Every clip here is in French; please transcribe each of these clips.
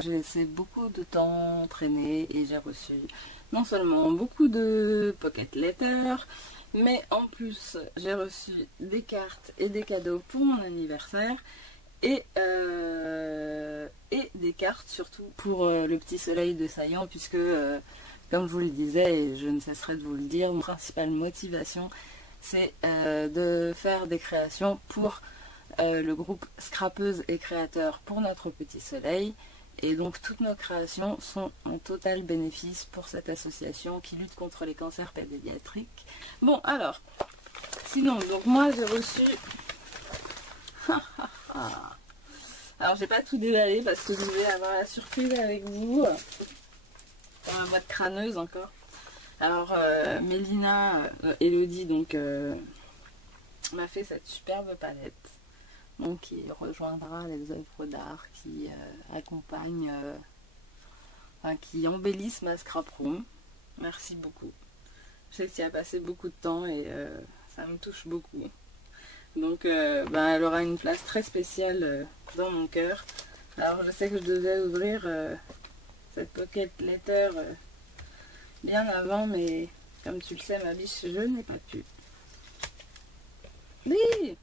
j'ai laissé beaucoup de temps traîner et j'ai reçu non seulement beaucoup de pocket letters, mais en plus j'ai reçu des cartes et des cadeaux pour mon anniversaire et des cartes surtout pour le petit soleil de Saillant, puisque comme je vous le disais et je ne cesserai de vous le dire, ma principale motivation c'est de faire des créations pour le groupe Scrapeuse et Créateurs pour notre petit soleil. Et donc toutes nos créations sont en total bénéfice pour cette association qui lutte contre les cancers pédiatriques. Bon alors, sinon, donc moi j'ai reçu... Alors j'ai pas tout déballé parce que je vais avoir la surprise avec vous. Dans ma boîte crâneuse encore. Alors Mélina, Elodie donc m'a fait cette superbe palette. Donc qui rejoindra les œuvres d'art qui accompagnent, qui embellissent ma scrap room. Merci beaucoup. Je sais que tu as passé beaucoup de temps et ça me touche beaucoup. Donc elle aura une place très spéciale dans mon cœur. Alors je sais que je devais ouvrir cette pocket letter bien avant, mais comme tu le sais ma biche, je n'ai pas pu. Oui.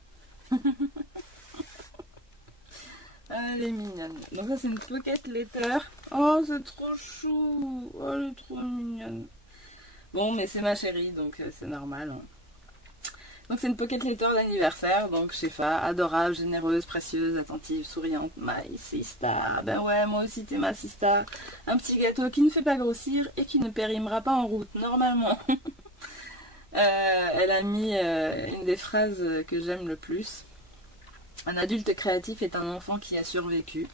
Elle est mignonne. Donc ça c'est une pocket letter. Oh c'est trop chou. Oh elle est trop mignonne. Bon mais c'est ma chérie donc c'est normal. Hein. Donc c'est une pocket letter d'anniversaire. Donc Shefa, adorable, généreuse, précieuse, attentive, souriante. My sister. Ben ouais moi aussi t'es ma sister. Un petit gâteau qui ne fait pas grossir et qui ne périmera pas en route normalement. Elle a mis une des phrases que j'aime le plus. Un adulte créatif est un enfant qui a survécu.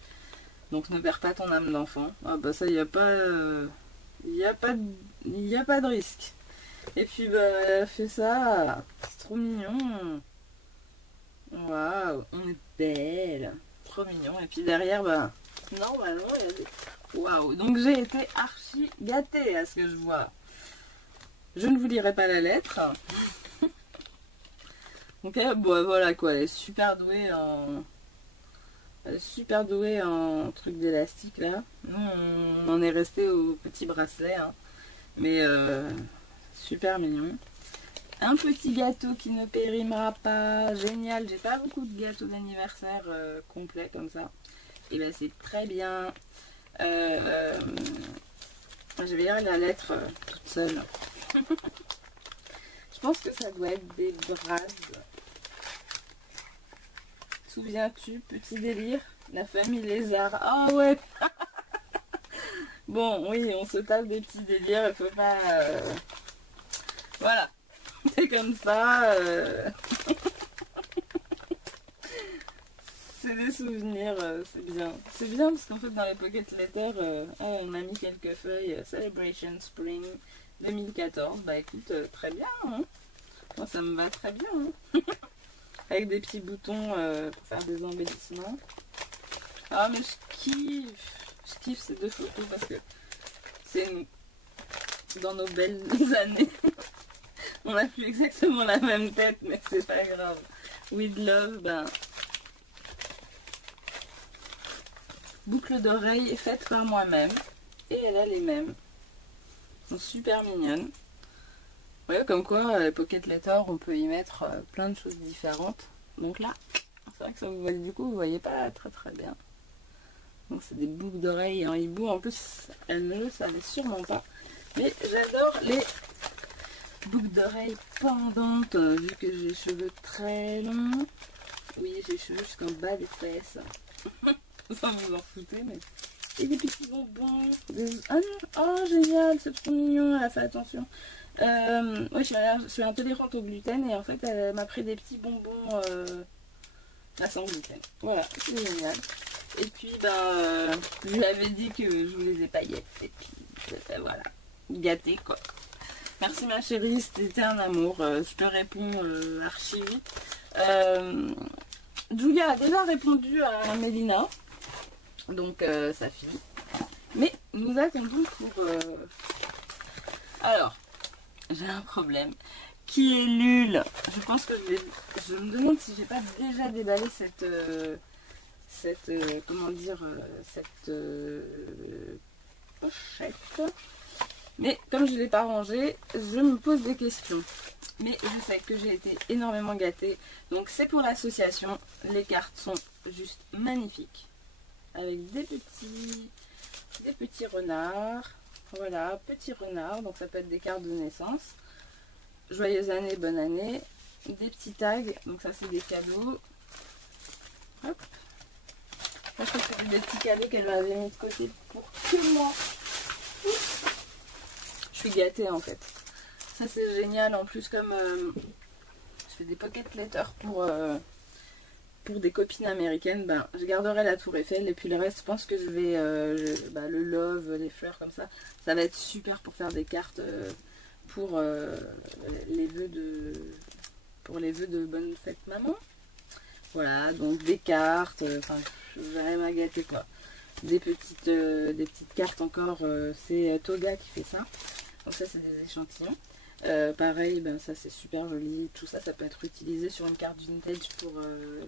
Donc ne perds pas ton âme d'enfant. Ah bah ça, il n'y a pas... Il a pas de risque. Et puis bah elle a fait ça. C'est trop mignon. Waouh, on est belle. Trop mignon. Et puis derrière, bah... Normalement, il y a des... Waouh. Donc j'ai été archi gâtée à ce que je vois. Je ne vous lirai pas la lettre. Donc bon, voilà quoi, elle est super douée en... Elle est super douée en truc d'élastique là. Nous on en est resté au petit bracelet. Hein. Mais super mignon. Un petit gâteau qui ne périmera pas. Génial, j'ai pas beaucoup de gâteaux d'anniversaire complets comme ça. Et ben c'est très bien. Je vais lire la lettre toute seule. Je pense que ça doit être des brades. Souviens-tu, petit délire, la famille lézard. Ah ouais. Bon, oui, on se tape des petits délires, il faut pas... Voilà, c'est comme ça. C'est des souvenirs, c'est bien. C'est bien parce qu'en fait dans les pocket letters, on a mis quelques feuilles Celebration Spring 2014. Bah écoute, très bien. Hein. Moi ça me va très bien. Hein. Avec des petits boutons pour faire des embellissements. Ah mais je kiffe ces deux photos parce que c'est dans nos belles années. On a plus exactement la même tête mais c'est pas grave. With Love, ben... Boucle d'oreille faite par moi-même. Et elle a les mêmes. Elles sont super mignonnes. Vous voyez comme quoi, les pocket letters, on peut y mettre plein de choses différentes. Donc là, c'est vrai que ça, du coup, vous voyez pas très très bien. Donc c'est des boucles d'oreilles en hibou. En plus, elle ne le savait sûrement pas. Mais j'adore les boucles d'oreilles pendantes, vu que j'ai les cheveux très longs. Oui, j'ai les cheveux jusqu'en bas des fesses. Sans vous en foutez, mais... Et des petits bonbons. Ah non, oh génial, c'est trop mignon, elle a fait attention. Ouais, je suis intolérante au gluten et en fait elle m'a pris des petits bonbons sans gluten. Voilà, c'est génial. Et puis je lui avais dit que je voulais des paillettes. Et puis voilà, gâté quoi. Merci ma chérie, c'était un amour. Je te réponds archi vite. Julia a déjà répondu à Mélina, donc sa fille. Mais nous attendons pour... Alors, j'ai un problème. Qui est Lul? Je pense que je me demande si j'ai pas déjà déballé cette comment dire, cette pochette. Mais comme je ne l'ai pas rangée, je me pose des questions. Mais je sais que j'ai été énormément gâtée. Donc c'est pour l'association. Les cartes sont juste magnifiques. Avec des petits renards. Voilà, petits renards. Donc ça peut être des cartes de naissance. Joyeuse année, bonne année. Des petits tags. Donc ça c'est des cadeaux. Hop. Moi, je crois que c'est des petits cadeaux qu'elle m'avait mis de côté pour que moi. Je suis gâtée en fait. Ça c'est génial. En plus comme je fais des pocket letters pour des copines américaines, ben, je garderai la tour Eiffel et puis le reste je pense que je vais le love, les fleurs comme ça. Ça va être super pour faire des cartes pour les vœux de bonne fête maman. Voilà, donc des cartes, enfin je vais vraiment gâter quoi. Des petites cartes encore, c'est Toga qui fait ça. Donc ça c'est des échantillons. Pareil, ben ça c'est super joli. Tout ça, ça peut être utilisé sur une carte vintage pour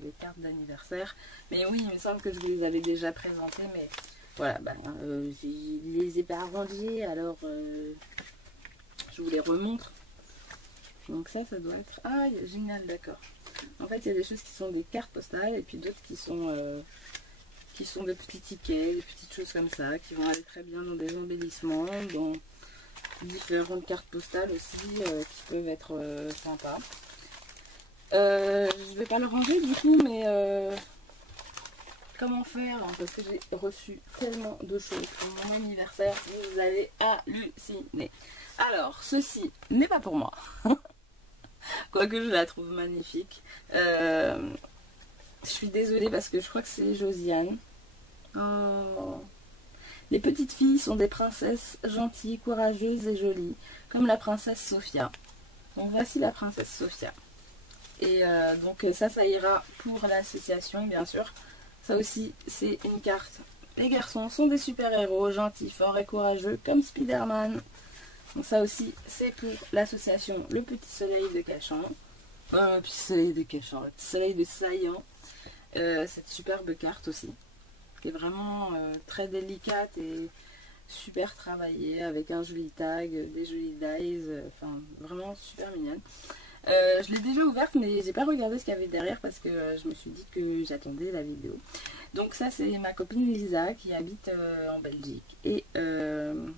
les cartes d'anniversaire. Mais oui, il me semble que je vous les avais déjà présentées, mais voilà, ben, je les ai pas rangées, alors je vous les remontre. Donc ça doit être... Ah, génial, d'accord. En fait, il y a des choses qui sont des cartes postales et puis d'autres qui sont des petits tickets, des petites choses comme ça, qui vont aller très bien dans des embellissements, dans différentes cartes postales aussi, qui peuvent être sympas. Je vais pas le ranger du coup, mais comment faire hein, parce que j'ai reçu tellement de choses pour mon anniversaire, vous allez halluciner. Alors, ceci n'est pas pour moi. Quoique je la trouve magnifique. Je suis désolée parce que je crois que c'est Josiane. Oh. Les petites filles sont des princesses gentilles, courageuses et jolies, comme la princesse Sophia. Donc voici la princesse Sophia. Et donc ça ira pour l'association, bien sûr. Ça aussi, c'est une carte. Les garçons sont des super-héros, gentils, forts et courageux, comme Spider-Man. Donc ça aussi, c'est pour l'association Le Petit Soleil de Cachan. Le Petit Soleil de Cachan, le Petit Soleil de Saillant. Cette superbe carte aussi, qui est vraiment très délicate et super travaillée, avec un joli tag, des jolis dies, enfin vraiment super mignonne. Je l'ai déjà ouverte, mais j'ai pas regardé ce qu'il y avait derrière parce que je me suis dit que j'attendais la vidéo. Donc ça, c'est ma copine Lisa qui habite en Belgique. Et nous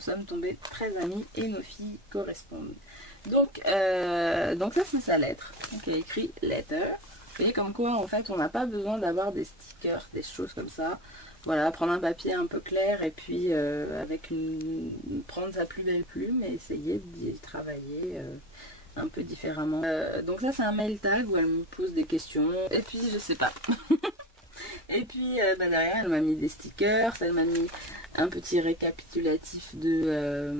sommes tombés très amis et nos filles correspondent. Donc ça, c'est sa lettre. Donc il y a écrit letter. Et comme quoi, en fait, on n'a pas besoin d'avoir des stickers, des choses comme ça. Voilà, prendre un papier un peu clair et puis prendre sa plus belle plume et essayer d'y travailler un peu différemment. Donc ça, c'est un mail tag où elle me pose des questions. Et puis, je sais pas. Et puis derrière, elle m'a mis des stickers, elle m'a mis un petit récapitulatif de...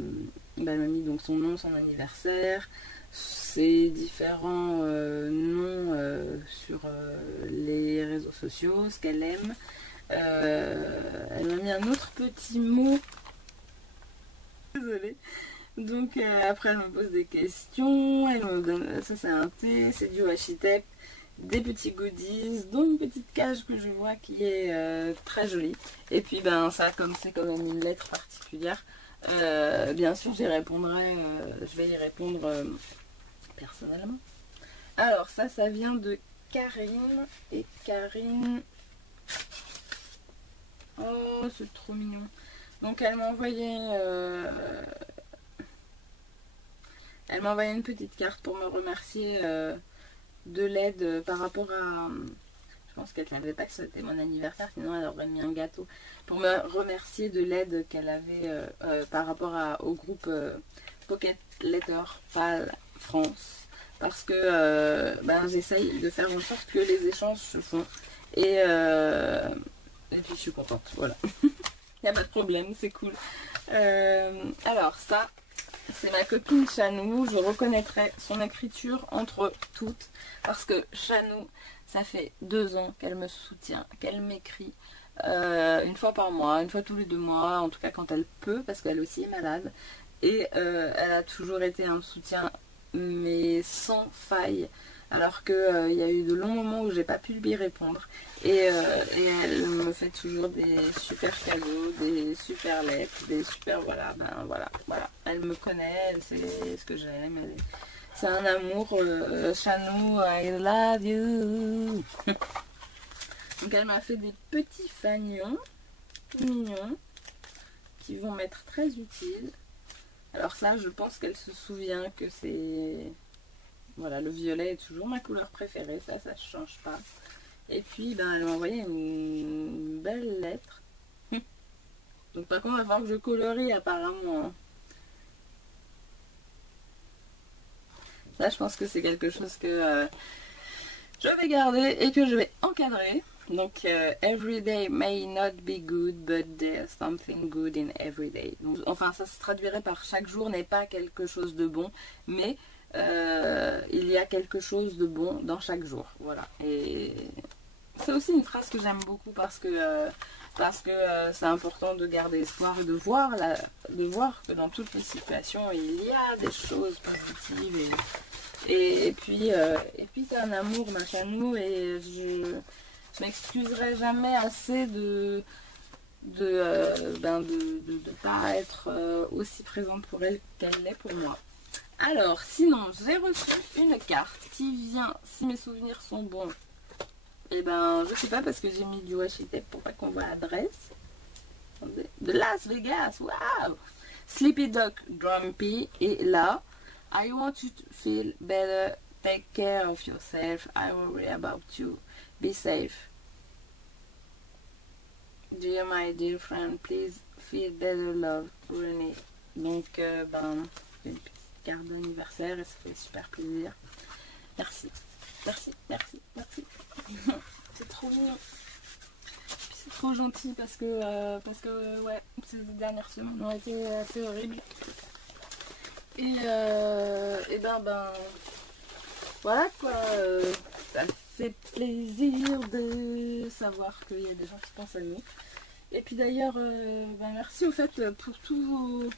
elle m'a mis donc son nom, son anniversaire, ses différents noms sur les réseaux sociaux, ce qu'elle aime. Elle m'a mis un autre petit mot. Désolée. Donc après elle me pose des questions, elle me donne, ça c'est un thé, c'est du washi tape, des petits goodies, dont une petite cage que je vois qui est très jolie. Et puis ben ça, comme c'est quand même une lettre particulière, bien sûr je vais y répondre personnellement. Alors ça vient de Karine, et Karine... Oh, c'est trop mignon. Donc elle m'a envoyé une petite carte pour me remercier de l'aide par rapport à... Je pense qu'elle ne savait pas que c'était mon anniversaire, sinon elle aurait mis un gâteau. Pour me remercier de l'aide qu'elle avait par rapport au groupe Pocket Letter PAL France. Parce que j'essaye de faire en sorte que les échanges se font. Et puis je suis contente, voilà. Il n'y a pas de problème, c'est cool. Alors ça, c'est ma copine Chanou. Je reconnaîtrai son écriture entre toutes. Parce que Chanou, ça fait 2 ans qu'elle me soutient, qu'elle m'écrit une fois par mois, une fois tous les 2 mois, en tout cas quand elle peut, parce qu'elle aussi est malade. Et elle a toujours été un soutien, mais sans faille. alors que il y a eu de longs moments où j'ai pas pu lui répondre. Et elle me fait toujours des super cadeaux, des super lettres, des super voilà, ben voilà. Elle me connaît, elle sait ce que j'aime. C'est un amour, Chanou, I love you. Donc elle m'a fait des petits fanions, tout mignons, qui vont m'être très utiles. Alors ça, je pense qu'elle se souvient que c'est... Voilà, le violet est toujours ma couleur préférée, ça ne change pas. Et puis, ben, elle m'a envoyé une belle lettre. Donc par contre, il va falloir que je colorie apparemment. Ça, je pense que c'est quelque chose que je vais garder et que je vais encadrer. Donc, every day may not be good, but there's something good in every day. Donc, enfin, ça se traduirait par chaque jour n'est pas quelque chose de bon, mais il y a quelque chose de bon dans chaque jour. Voilà. Et c'est aussi une phrase que j'aime beaucoup parce que c'est important de garder espoir et de voir que dans toutes les situations, il y a des choses positives. Et puis c'est un amour, ma Chanou, et je m'excuserai jamais assez de pas être aussi présente pour elle qu'elle l'est pour moi. Alors, sinon, j'ai reçu une carte qui vient, si mes souvenirs sont bons, et ben, je sais pas parce que j'ai mis du washi tape pour pas qu'on voit l'adresse. De Las Vegas, waouh! Sleepy Dog Grumpy est là. I want you to feel better. Take care of yourself. I worry about you. Be safe. Dear my dear friend, please feel better love. René. Donc, ben, c'est une petite carte d'anniversaire et ça fait super plaisir. Merci. C'est trop mignon. C'est trop gentil parce que ouais, ces dernières semaines ont été assez horribles. Et ben voilà quoi, ça fait plaisir de savoir qu'il y a des gens qui pensent à nous. Et puis d'ailleurs, ben merci au fait pour tous vos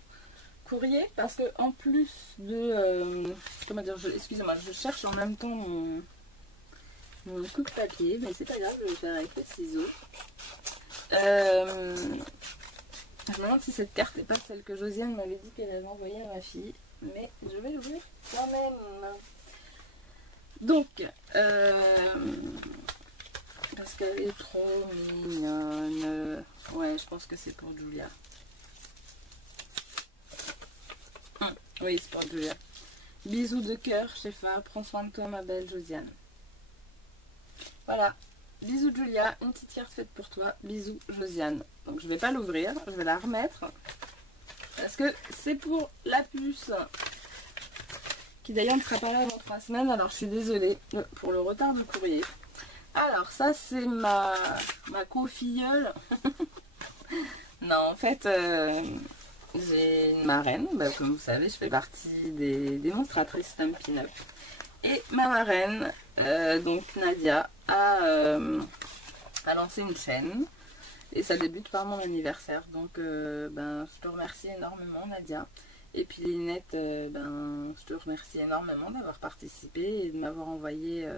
courriers, parce que en plus de comment dire, excusez-moi, je cherche en même temps mon coupe-papier, mais c'est pas grave, je vais le faire avec les ciseaux. Je me demande si cette carte n'est pas celle que Josiane m'avait dit qu'elle avait envoyée à ma fille, mais je vais l'ouvrir quand même. Donc, parce qu'elle est trop mignonne. Ouais, je pense que c'est pour Julia. Oui, c'est pour Julia. Bisous de cœur, Shefa. Prends soin de toi, ma belle Josiane. Voilà. Bisous Julia, une petite carte faite pour toi. Bisous Josiane. Donc je vais pas l'ouvrir, je vais la remettre. Parce que c'est pour la puce. Qui d'ailleurs ne sera pas là dans 3 semaines. Alors je suis désolée pour le retard du courrier. Alors ça c'est ma co-filleule. Non en fait j'ai une marraine. Bah, comme vous savez je fais partie des démonstratrices Stampin' Up. Et ma marraine, donc Nadia, a lancé une chaîne. Et ça débute par mon anniversaire. Donc ben, je te remercie énormément Nadia. Et puis Linette, ben, je te remercie énormément d'avoir participé et de m'avoir envoyé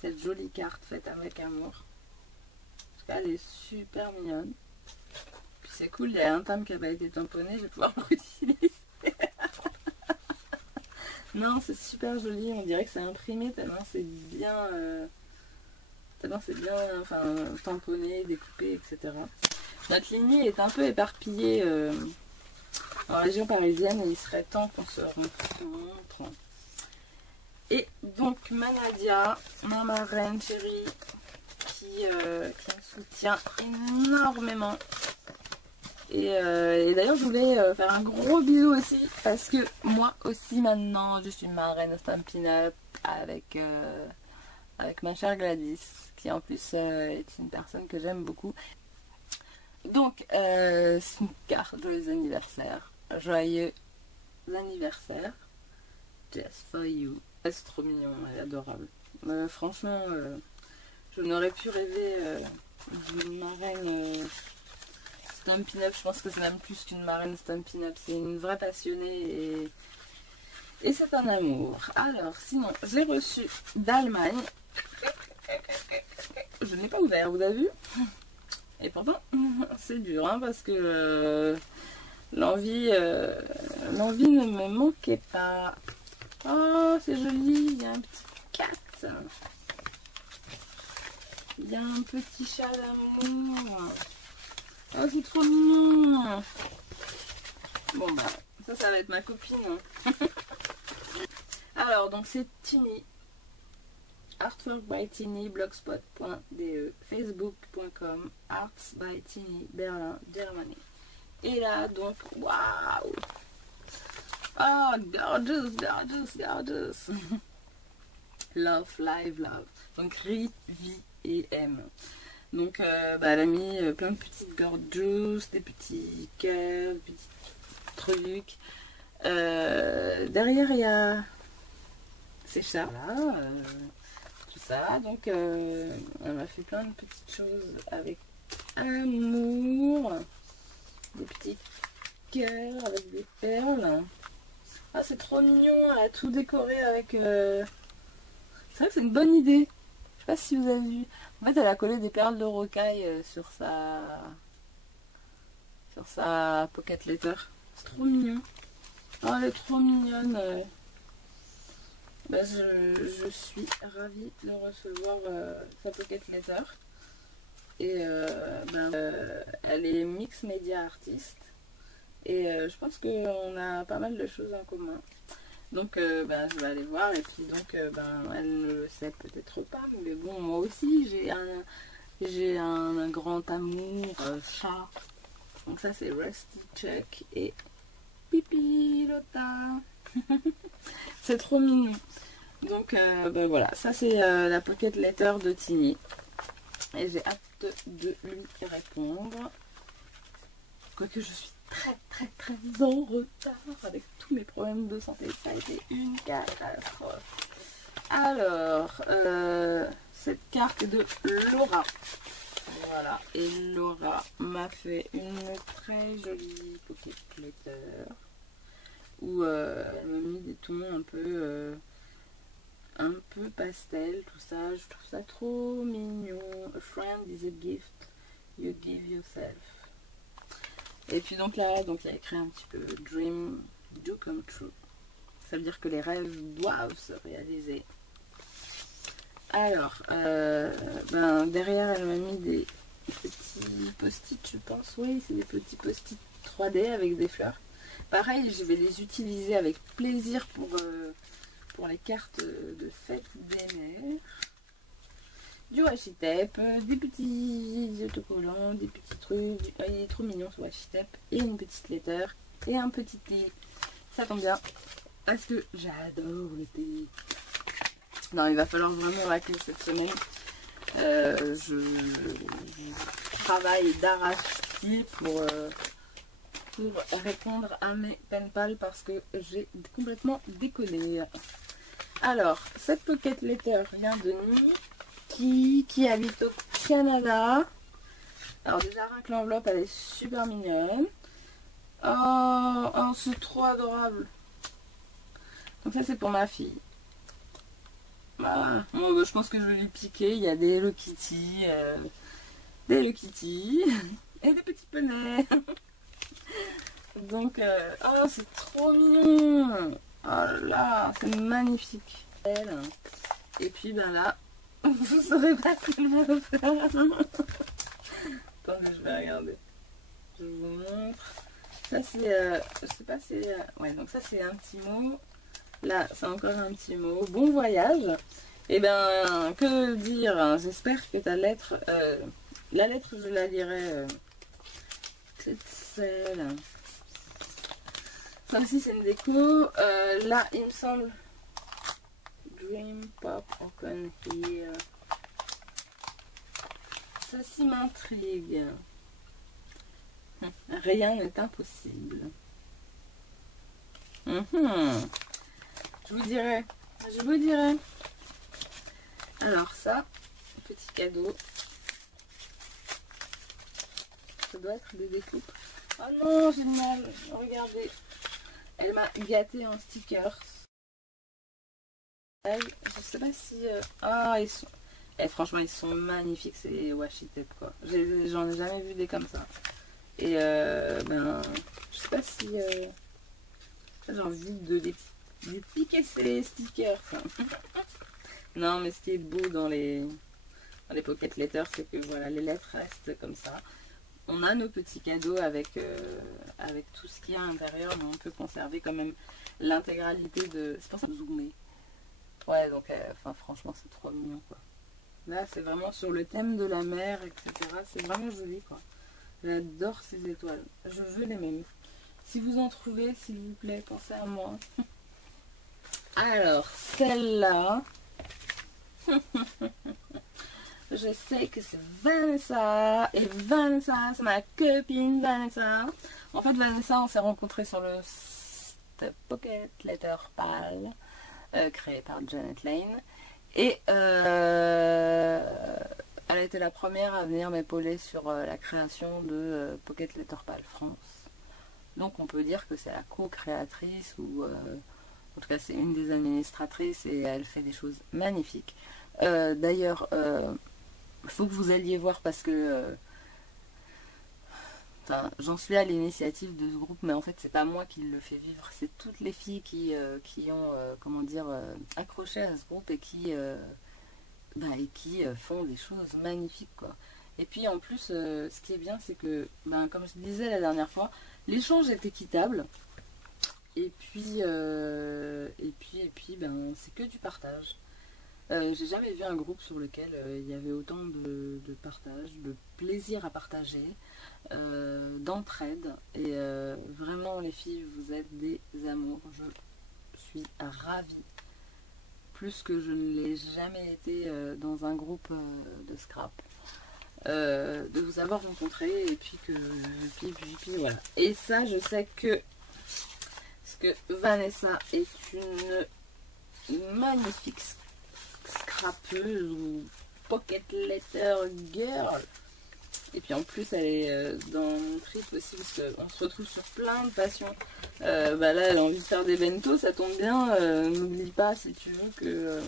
cette jolie carte faite avec amour. En tout cas, elle est super mignonne. Puis c'est cool, il y a un thème qui n'a pas été tamponné, je vais pouvoir le réutiliser. Non, c'est super joli, on dirait que c'est imprimé tellement c'est bien, enfin, tamponné, découpé, etc. Notre lignée est un peu éparpillée en région parisienne et il serait temps qu'on se rencontre. Et donc ma Nadia, ma marraine chérie, qui me soutient énormément. Et d'ailleurs je voulais faire un gros bisou aussi parce que moi aussi maintenant je suis marraine Stampin' Up avec ma chère Gladys qui en plus est une personne que j'aime beaucoup. Donc c'est une carte joyeux anniversaire, joyeux anniversaire, just for you. C'est trop mignon, elle est adorable. Franchement je n'aurais pu rêver d'une marraine Stampin' Up. Je pense que c'est même plus qu'une marraine Stampin' Up, c'est une vraie passionnée Et c'est un amour. Alors, sinon, j'ai reçu d'Allemagne. Je n'ai pas ouvert, vous avez vu? Et pourtant, c'est dur, hein, parce que l'envie ne me manquait pas. Oh, c'est joli, il y a un petit cat. Il y a un petit chat d'amour. Oh, c'est trop mignon. Bon, bah, ça va être ma copine. Hein. Alors, donc c'est Tiny. Artwork by Tiny, blogspot.de, facebook.com, arts by Tiny, Berlin, Germany. Et là, donc, waouh! Oh, gorgeous, gorgeous, gorgeous! Love, live, love. Donc, ri, vie et aime. Donc, elle a mis plein de petites gorgeous, des petits cœurs, des petits trucs. Derrière, il y a ces chats-là. Tout ça. Donc, elle m'a fait plein de petites choses avec amour. Des petits cœurs avec des perles. Ah, c'est trop mignon. Elle a tout décoré avec... C'est vrai que c'est une bonne idée. Je sais pas si vous avez vu. En fait, elle a collé des perles de rocaille sur sa pocket letter. C'est trop mignon. Oh, elle est trop mignonne. Je suis ravie de recevoir sa pocket letter. Et elle est mix média artiste. Et je pense qu'on a pas mal de choses en commun. Donc je vais aller voir. Et puis donc elle ne le sait peut-être pas. Mais bon, moi aussi j'ai un grand amour chat. Donc ça c'est Rusty Chuck et Pipi Lotta. C'est trop mignon. Donc voilà, ça c'est la pocket letter de Tiny. Et j'ai hâte de lui répondre. Quoique je suis très en retard avec tous mes problèmes de santé. Ça a été une catastrophe. Alors, cette carte est de Laura. Voilà, et Laura m'a fait une très jolie pocket letter où elle m'a mis des tons un peu pastel, tout ça. Je trouve ça trop mignon. A friend is a gift you give yourself. Et puis donc là, donc il y a écrit un petit peu Dream do come true. Ça veut dire que les rêves doivent se réaliser. Alors, derrière, elle m'a mis des petits post-it, je pense. Oui, c'est des petits post-it 3D avec des fleurs. Pareil, je vais les utiliser avec plaisir pour les cartes de fête des mères. Du washi tape, des petits autocollants, des petits trucs. Il est trop mignon ce washi tape. Et une petite letter et un petit thé. Ça tombe bien parce que j'adore le thé. Non, il va falloir vraiment la clé cette semaine. Je travaille d'arrache-pied pour répondre à mes pen pals parce que j'ai complètement déconné. Alors, cette pocket letter vient de Niki qui habite au Canada. Alors déjà, rien que l'enveloppe, elle est super mignonne. Oh, c'est trop adorable. Donc ça, c'est pour ma fille. Voilà. Oh, je pense que je vais lui piquer. Il y a des Hello Kitty, et des petits poneys. Donc, oh, c'est trop mignon. Oh là, c'est magnifique. Et puis, là, vous saurez pas ce qu'il va faire. Attendez, je vais regarder. Je vous montre. Ça, c'est, je sais pas, c'est... ouais, donc ça, c'est un petit mot. Là, c'est encore un petit mot. Bon voyage. Et que dire, hein, j'espère que ta lettre... la lettre, je la lirai toute seule. Ça aussi, c'est une déco. Là, il me semble... Dream Pop Open Here. Ça s'y m'intrigue. Rien n'est impossible. Je vous dirai. Alors ça, petit cadeau. Ça doit être des découpes. Oh non, j'ai mal. Regardez. Elle m'a gâté en stickers. Je sais pas si... Ah, ils sont... Et franchement, ils sont magnifiques, ces washi tape, quoi. J'en ai jamais vu des comme ça. Et ben, je sais pas si j'ai envie de les piquer ces stickers. Non, mais ce qui est beau dans les pocket letters, c'est que voilà, les lettres restent comme ça. On a nos petits cadeaux avec tout ce qu'il y a à l'intérieur, mais on peut conserver quand même l'intégralité de... C'est pas ça, zoomer. Ouais, donc, enfin, franchement, c'est trop mignon, quoi. Là, c'est vraiment sur le thème de la mer, etc. C'est vraiment joli, quoi. J'adore ces étoiles. Je veux les mêmes. Si vous en trouvez, s'il vous plaît, pensez à moi. Alors, celle-là... Je sais que c'est Vanessa. Et Vanessa, c'est ma copine Vanessa. En fait, Vanessa, on s'est rencontrés sur le site Pocket Letter Pal, créé par Janet Lane. Et elle a été la première à venir m'épauler sur la création de Pocket Letter Pal France. Donc on peut dire que c'est la co-créatrice ou en tout cas c'est une des administratrices et elle fait des choses magnifiques. D'ailleurs, il faut que vous alliez voir parce que j'en suis à l'initiative de ce groupe, mais en fait c'est pas moi qui le fais vivre, c'est toutes les filles qui ont comment dire accroché à ce groupe et qui font des choses magnifiques, quoi. Et puis en plus ce qui est bien c'est que comme je disais la dernière fois, l'échange est équitable et puis c'est que du partage. J'ai jamais vu un groupe sur lequel il y avait autant de partage, de plaisir à partager, d'entraide. Et vraiment, les filles, vous êtes des amours. Je suis ravie, plus que je ne l'ai jamais été dans un groupe de scrap, de vous avoir rencontré. Et puis puis voilà. Et ça, je sais que Vanessa est une magnifique scrapeuse ou pocket letter girl. Et puis en plus elle est dans mon trip aussi parce qu'on se retrouve sur plein de passions. Là elle a envie de faire des bentos, ça tombe bien. N'oublie pas si tu veux que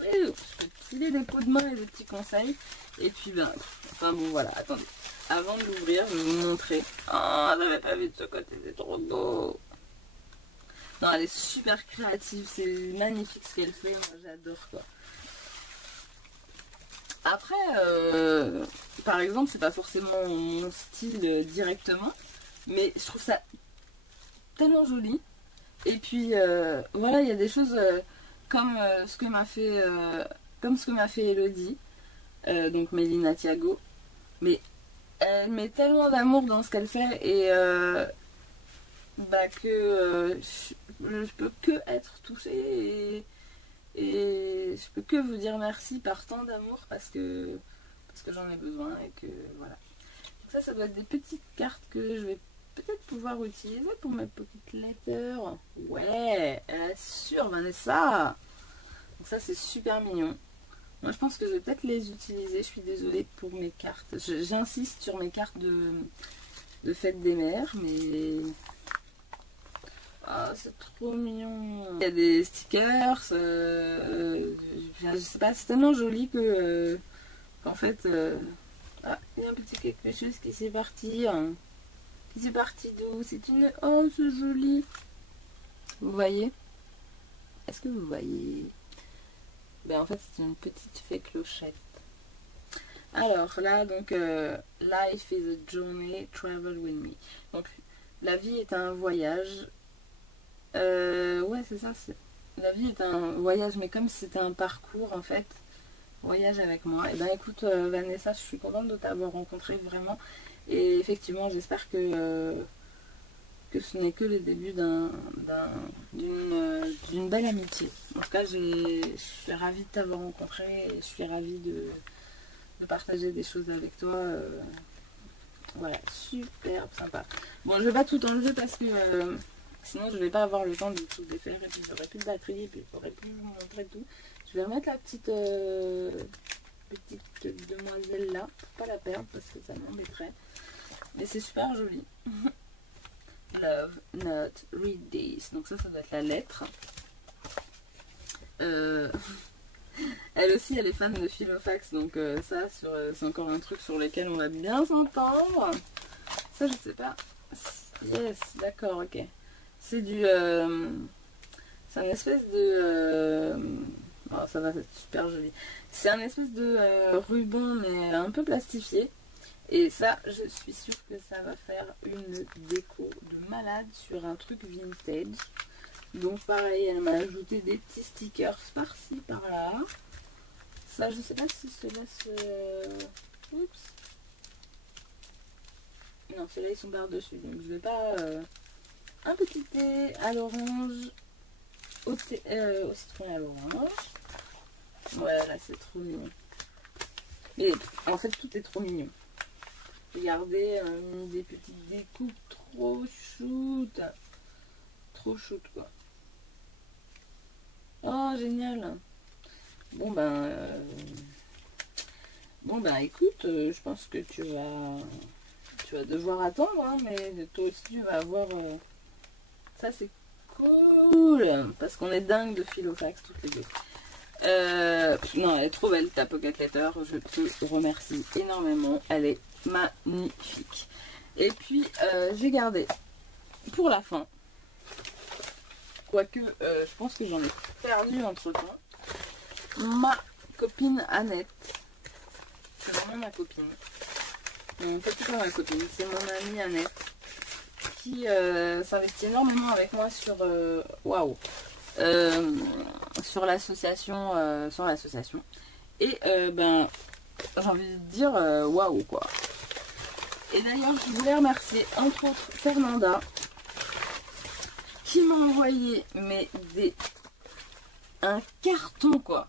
je peux te filer des coups de main et des petits conseils. Et puis enfin bon voilà, attendez, avant de l'ouvrir je vais vous montrer. Oh, j'avais pas vu de ce côté, c'est trop beau. Non, elle est super créative, c'est magnifique ce qu'elle fait, moi j'adore, quoi. Après, par exemple, c'est pas forcément mon style directement, mais je trouve ça tellement joli. Et puis voilà, il y a des choses comme ce que m'a fait Elodie, donc Mélina Thiago. Mais elle met tellement d'amour dans ce qu'elle fait et que je peux que être touchée et je peux que vous dire merci par tant d'amour parce que j'en ai besoin et que voilà. Donc ça doit être des petites cartes que je vais peut-être pouvoir utiliser pour mes pocket letters. Ouais, elle assure Vanessa. Donc ça c'est super mignon. Moi je pense que je vais peut-être les utiliser. Je suis désolée pour mes cartes. J'insiste sur mes cartes de fête des mères, mais... Ah, c'est trop mignon. Il y a des stickers. Je sais pas, c'est tellement joli que qu'en fait... Ah, il y a un petit quelque chose qui s'est parti. Qui s'est parti d'où? C'est une... Oh, c'est joli. Vous voyez? Est-ce que vous voyez? Ben en fait, c'est une petite fée clochette. Alors là, donc, Life is a journey, travel with me. Donc, la vie est un voyage. Ouais, c'est ça. La vie est un voyage, mais comme si c'était un parcours, en fait. Voyage avec moi. Et ben écoute, Vanessa, je suis contente de t'avoir rencontré vraiment. Et effectivement, j'espère que ce n'est que le début d'une belle amitié. En tout cas, je suis ravie de t'avoir rencontré et je suis ravie de partager des choses avec toi. Voilà, super sympa. Bon, je vais pas tout enlever parce que sinon je vais pas avoir le temps de tout défaire et puis j'aurai plus de batterie et puis j'aurai plus vous montrer tout. Je vais remettre la petite demoiselle là pour pas la perdre parce que ça m'embêterait. Mais c'est super joli. Love, not, read this. Donc ça doit être la lettre. Euh, Elle aussi, elle est fan de Filofax, donc ça, c'est encore un truc sur lequel on va bien s'entendre. Ça, je sais pas. Yes, d'accord, ok. C'est du... c'est un espèce de... oh, ça va être super joli. C'est un espèce de ruban, mais un peu plastifié. Et ça, je suis sûre que ça va faire une déco de malade sur un truc vintage. Donc pareil, elle m'a ajouté des petits stickers par-ci, par-là. Ça, je sais pas si ceux-là se... Oups. Non, ceux-là, ils sont par-dessus. Donc je vais pas... un petit thé à l'orange, au citron et à l'orange. Voilà, c'est trop mignon. Mais en fait, tout est trop mignon. Regardez, des petites découpes trop shoot. Trop shoot, quoi. Oh, génial. Bon ben écoute, je pense que tu vas devoir attendre, hein, mais toi aussi tu vas avoir ça, c'est cool parce qu'on est dingue de Filofax toutes les deux. Non, elle est trop belle ta Pocket Letter, je te remercie énormément, elle est magnifique. Et puis j'ai gardé pour la fin, quoique je pense que j'en ai perdu entre temps, ma copine Annette. C'est vraiment ma copine. En fait, c'est pas ma copine, c'est mon amie Annette qui s'investit énormément avec moi sur waouh, sur l'association, et ben j'ai envie de dire waouh quoi. Et d'ailleurs, je voulais remercier entre autres Fernanda qui m'a envoyé mais un carton quoi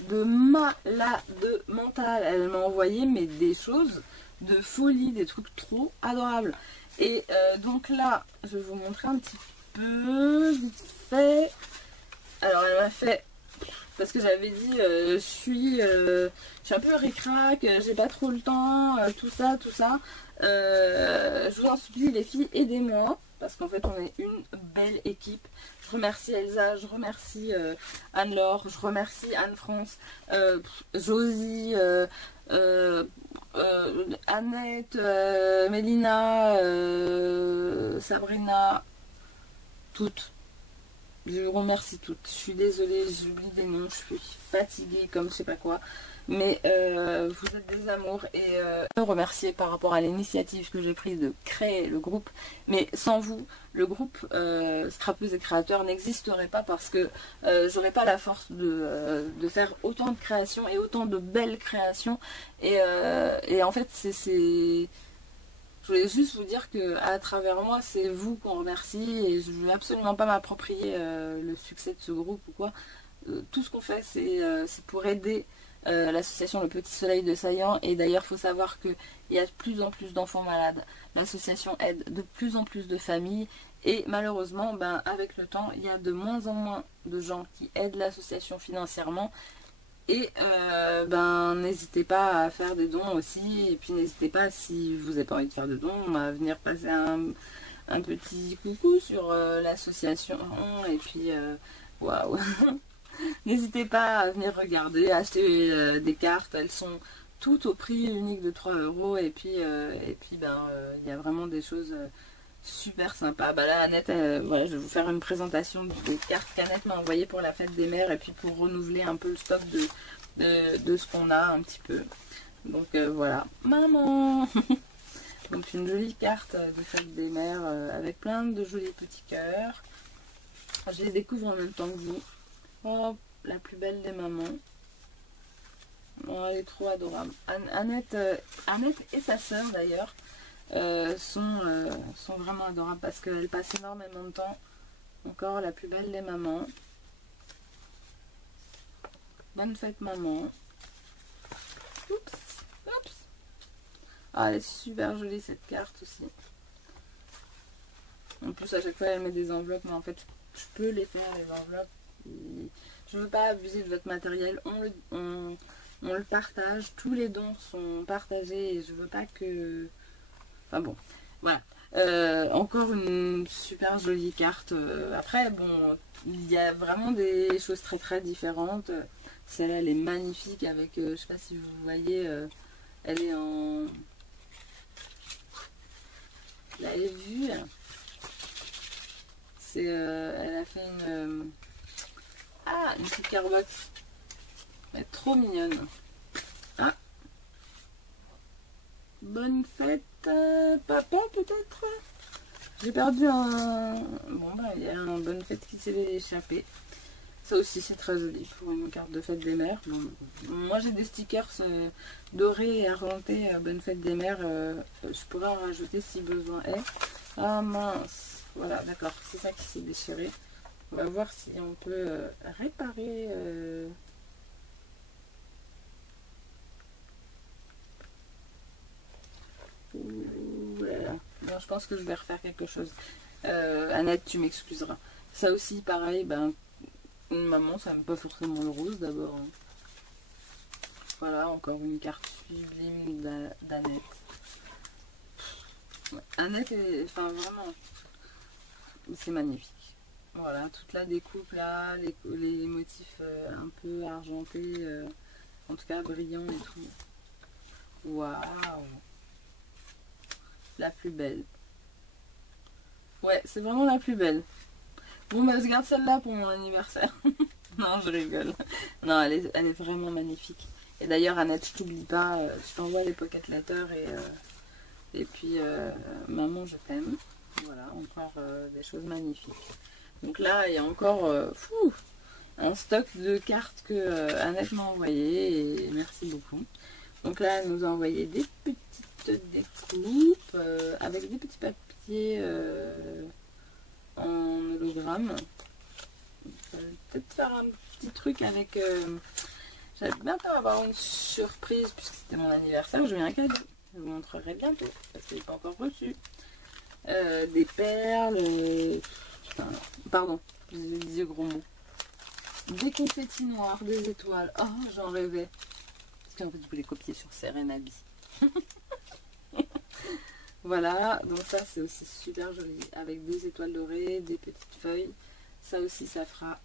de malade mental. Elle m'a envoyé mais des choses de folie, des trucs trop adorables. Et donc là, je vais vous montrer un petit peu vite fait. Alors elle m'a fait, parce que j'avais dit je suis un peu ric-rac, j'ai pas trop le temps, tout ça. Je vous en supplie les filles, aidez-moi. Parce qu'en fait on est une belle équipe. Je remercie Elsa, je remercie Anne-Laure, je remercie Anne-France, Josie, Annette, Mélina, Sabrina, toutes. Je vous remercie toutes. Je suis désolée, j'oublie des noms, je suis fatiguée comme je sais pas quoi. Mais vous êtes des amours et je vous remercie par rapport à l'initiative que j'ai prise de créer le groupe. Mais sans vous, le groupe Scrapeuse et Créateurs n'existerait pas parce que j'aurais pas la force de faire autant de créations et autant de belles créations. Et en fait, je voulais juste vous dire que à travers moi, c'est vous qu'on remercie et je ne veux absolument pas m'approprier le succès de ce groupe ou quoi. Tout ce qu'on fait, c'est pour aider l'association Le Petit Soleil de Saillant. Et d'ailleurs, il faut savoir qu'il y a de plus en plus d'enfants malades. L'association aide de plus en plus de familles. Et malheureusement, ben, avec le temps, il y a de moins en moins de gens qui aident l'association financièrement. Et ben n'hésitez pas à faire des dons aussi. Et puis n'hésitez pas, si vous n'avez pas envie de faire de dons, à venir passer un petit coucou sur l'association. Et puis waouh. N'hésitez pas à venir regarder, acheter des cartes. Elles sont toutes au prix unique de 3 euros. Et puis ben il y a vraiment des choses super sympa. Bah là, Annette, voilà, je vais vous faire une présentation des cartes qu'Annette m'a envoyées pour la fête des mères et puis pour renouveler un peu le stock de ce qu'on a un petit peu. Donc voilà, maman. Donc une jolie carte de fête des mères avec plein de jolis petits cœurs. Je les découvre en même temps que vous. Oh, la plus belle des mamans. Oh, elle est trop adorable. Annette et sa sœur d'ailleurs. Sont vraiment adorables parce qu'elles passent énormément de temps. Encore la plus belle des mamans. Bonne fête maman. Oups, oups. Ah, elle est super jolie cette carte aussi. En plus à chaque fois elle met des enveloppes, mais en fait je peux les faire les enveloppes. Je veux pas abuser de votre matériel. On le partage. Tous les dons sont partagés et je veux pas que... Enfin bon, voilà. Encore une super jolie carte. Après, bon, il y a vraiment des choses très très différentes. Celle-là, elle est magnifique avec, je sais pas si vous voyez, elle est en... Vous l'avez vue? C'est, elle a fait une petite carbox. Elle est trop mignonne. Ah, bonne fête, papa, peut-être? J'ai perdu un... Bon, bah, il y a un bonne fête qui s'est échappé. Ça aussi, c'est très joli pour une carte de fête des mères. Bon, moi, j'ai des stickers dorés et argentés bonne fête des mères. Je pourrais en rajouter si besoin est. Ah mince. Voilà, d'accord. C'est ça qui s'est déchiré. On va voir si on peut réparer... Voilà. Bon, je pense que je vais refaire quelque chose. Annette, tu m'excuseras. Ça aussi, pareil, ben, maman, ça n'aime pas forcément le rose d'abord. Voilà, encore une carte sublime d'Annette. Annette est, enfin vraiment, c'est magnifique. Voilà, toute la découpe là, les motifs un peu argentés, en tout cas brillants et tout. Waouh! La plus belle. Ouais, c'est vraiment la plus belle. Bon, bah, je garde celle-là pour mon anniversaire. Non, je rigole. Non, elle est vraiment magnifique. Et d'ailleurs, Annette, je t'oublie pas. Je t'envoie les pocket letters et puis, maman, je t'aime. Voilà, encore des choses magnifiques. Donc là, il y a encore un stock de cartes que Annette m'a envoyé. Et merci beaucoup. Donc là, elle nous a envoyé des petites découpes avec des petits papiers en hologramme. Je vais peut-être faire un petit truc avec... J'allais bientôt avoir une surprise puisque c'était mon anniversaire. J'ai eu un cadeau. Je vous montrerai bientôt parce que je l'ai pas encore reçu. Des perles. Putain, pardon, je disais gros mots. Des confettis noirs, des étoiles. Oh, j'en rêvais. Parce qu'en fait, je voulais copier sur Serenabi. Voilà, donc ça c'est aussi super joli. Avec des étoiles dorées, des petites feuilles. Ça aussi, ça fera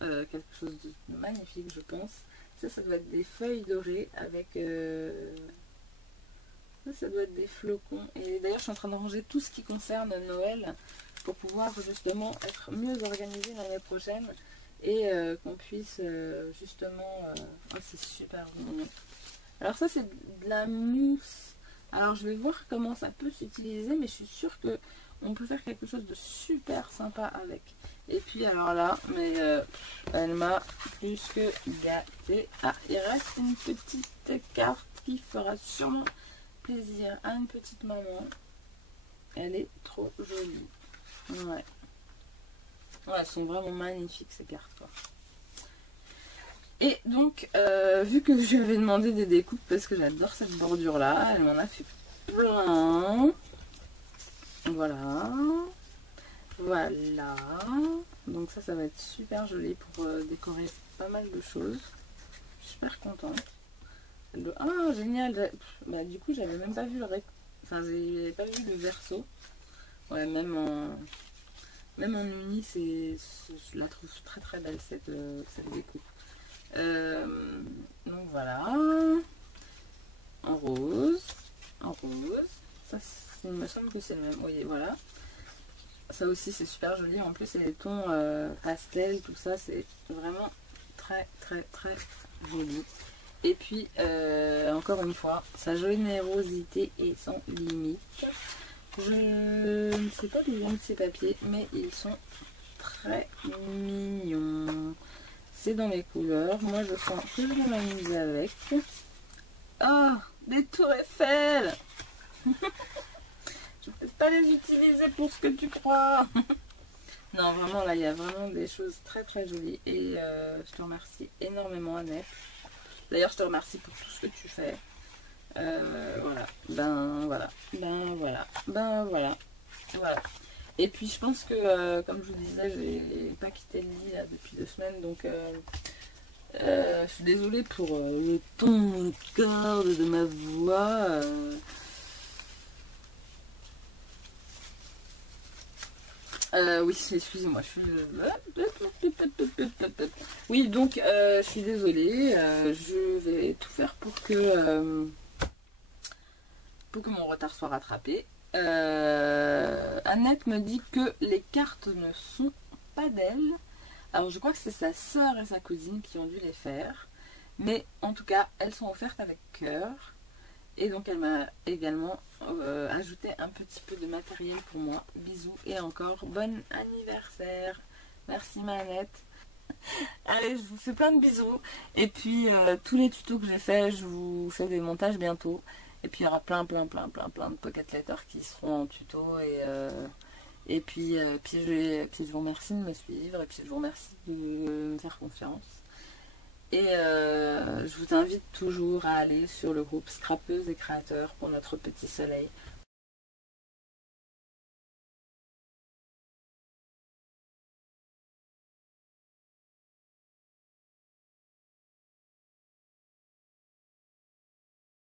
quelque chose de magnifique, je pense. Ça doit être des feuilles dorées avec... ça doit être des flocons. Et d'ailleurs, je suis en train de ranger tout ce qui concerne Noël pour pouvoir justement être mieux organisée l'année prochaine et qu'on puisse justement... Oh, c'est super mignon. Alors ça, c'est de la mousse. Alors, je vais voir comment ça peut s'utiliser, mais je suis sûre que on peut faire quelque chose de super sympa avec. Et puis alors là, mais elle m'a plus que gâtée. Ah, il reste une petite carte qui fera sûrement plaisir à une petite maman. Elle est trop jolie. Ouais. Ouais, elles sont vraiment magnifiques ces cartes, quoi. Et donc, vu que je lui avais demandé des découpes parce que j'adore cette bordure là, elle m'en a fait plein. Voilà. Voilà. Donc ça va être super joli pour décorer pas mal de choses. Je suis super contente. Ah, génial. Bah, du coup, j'avais même pas vu enfin, j'avais pas vu le verso. Ouais, même en uni, je la trouve très très belle cette découpe. Donc voilà. En rose. En rose. Ça, il me semble que c'est le même. Oui, voilà. Ça aussi c'est super joli, en plus c'est des tons pastel, tout ça, c'est vraiment très très très joli. Et puis encore une fois, sa générosité est sans limite. Je ne sais pas d'où viennent ces papiers, mais ils sont très mignons. C'est dans mes couleurs, moi je sens que je vais m'amuser avec. Ah, des tours Eiffel. Je peux pas les utiliser pour ce que tu crois. Non, vraiment, là, il y a vraiment des choses très très jolies. Et je te remercie énormément, Annette. D'ailleurs, je te remercie pour tout ce que tu fais. Voilà. Ben voilà. Ben voilà. Ben voilà. Voilà. Et puis, je pense que, comme je vous disais, j'ai pas quitté le lit là, depuis 2 semaines. Donc, je suis désolée pour le ton de corde de ma voix. Oui, excusez-moi, Oui, donc, je suis désolée. Je vais tout faire pour que mon retard soit rattrapé. Annette me dit que les cartes ne sont pas d'elle. Alors, je crois que c'est sa sœur et sa cousine qui ont dû les faire. Mais en tout cas, elles sont offertes avec cœur. Et donc, elle m'a également ajouté un petit peu de matériel pour moi. Bisous et encore bon anniversaire. Merci, ma Annette. Allez, je vous fais plein de bisous. Et puis, tous les tutos que j'ai fait, je vous fais des montages bientôt. Et puis, il y aura plein de pocket letters qui seront en tuto. Puis je vous remercie de me suivre. Et puis, je vous remercie de me faire confiance. Et je vous invite toujours à aller sur le groupe Scrapeuse et Créateurs pour notre petit soleil.